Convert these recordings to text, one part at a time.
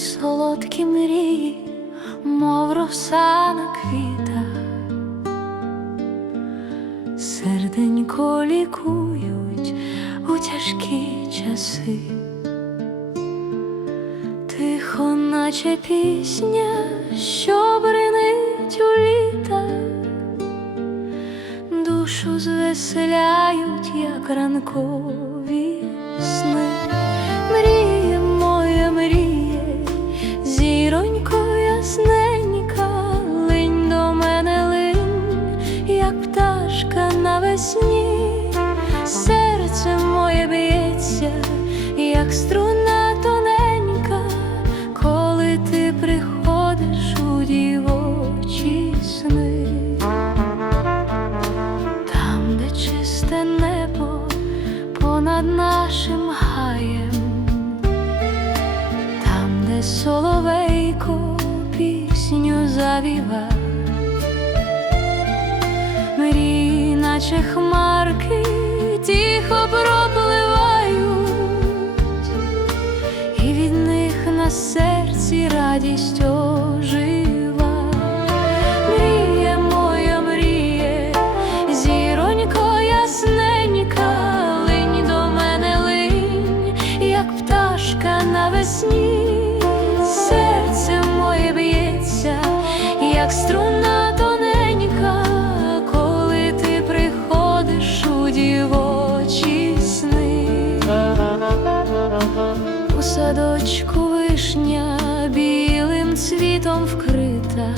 солодкі мрії, мов роса на квітах, серденько лікують у тяжкі часи, тихо, наче пісня, що бринить у літа, душу звеселяють, як ранкові сни. Навесні, серце моє б'ється, як струна тоненька, коли ти приходиш у дівочі сни. Там, де чисте небо понад нашим гаєм, там, де соловейко пісню завіва, мрії, наче хмарки, тихо пропливають, і від них на серці радість садочку вишня білим цвітом вкрита,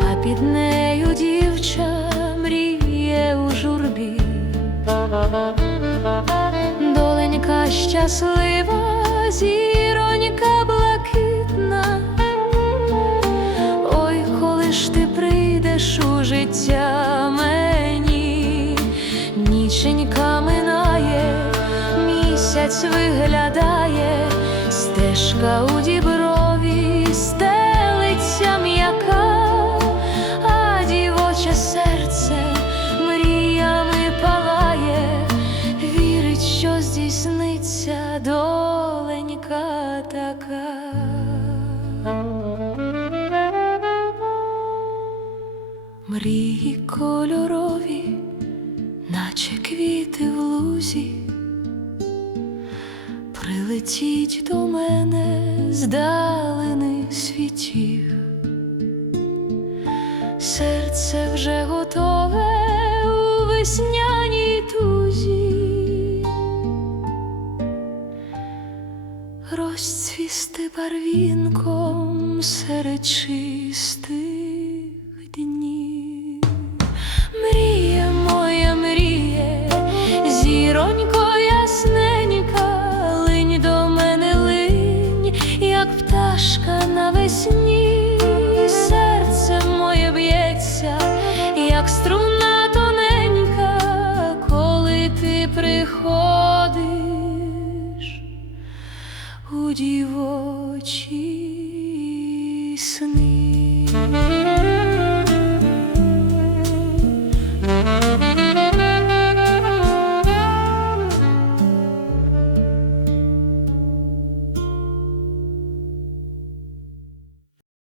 а під нею дівча мріє у журбі. Доленька щаслива, зіронька блакитна. Ой, коли ж ти прийдеш у життя мені, місяць виглядає, стежка у діброві, стелиться м'яка, а дівоче серце мріями палає, вірить, що здійсниться доленька така. Мрії кольорові, наче квіти в лузі, прилетіть до мене з далини світів, серце вже готове у весняній тузі, розцвісти барвінком серед чистих пташка навесні, серце моє б'ється, як струна тоненька, коли ти приходиш у дівочі сни.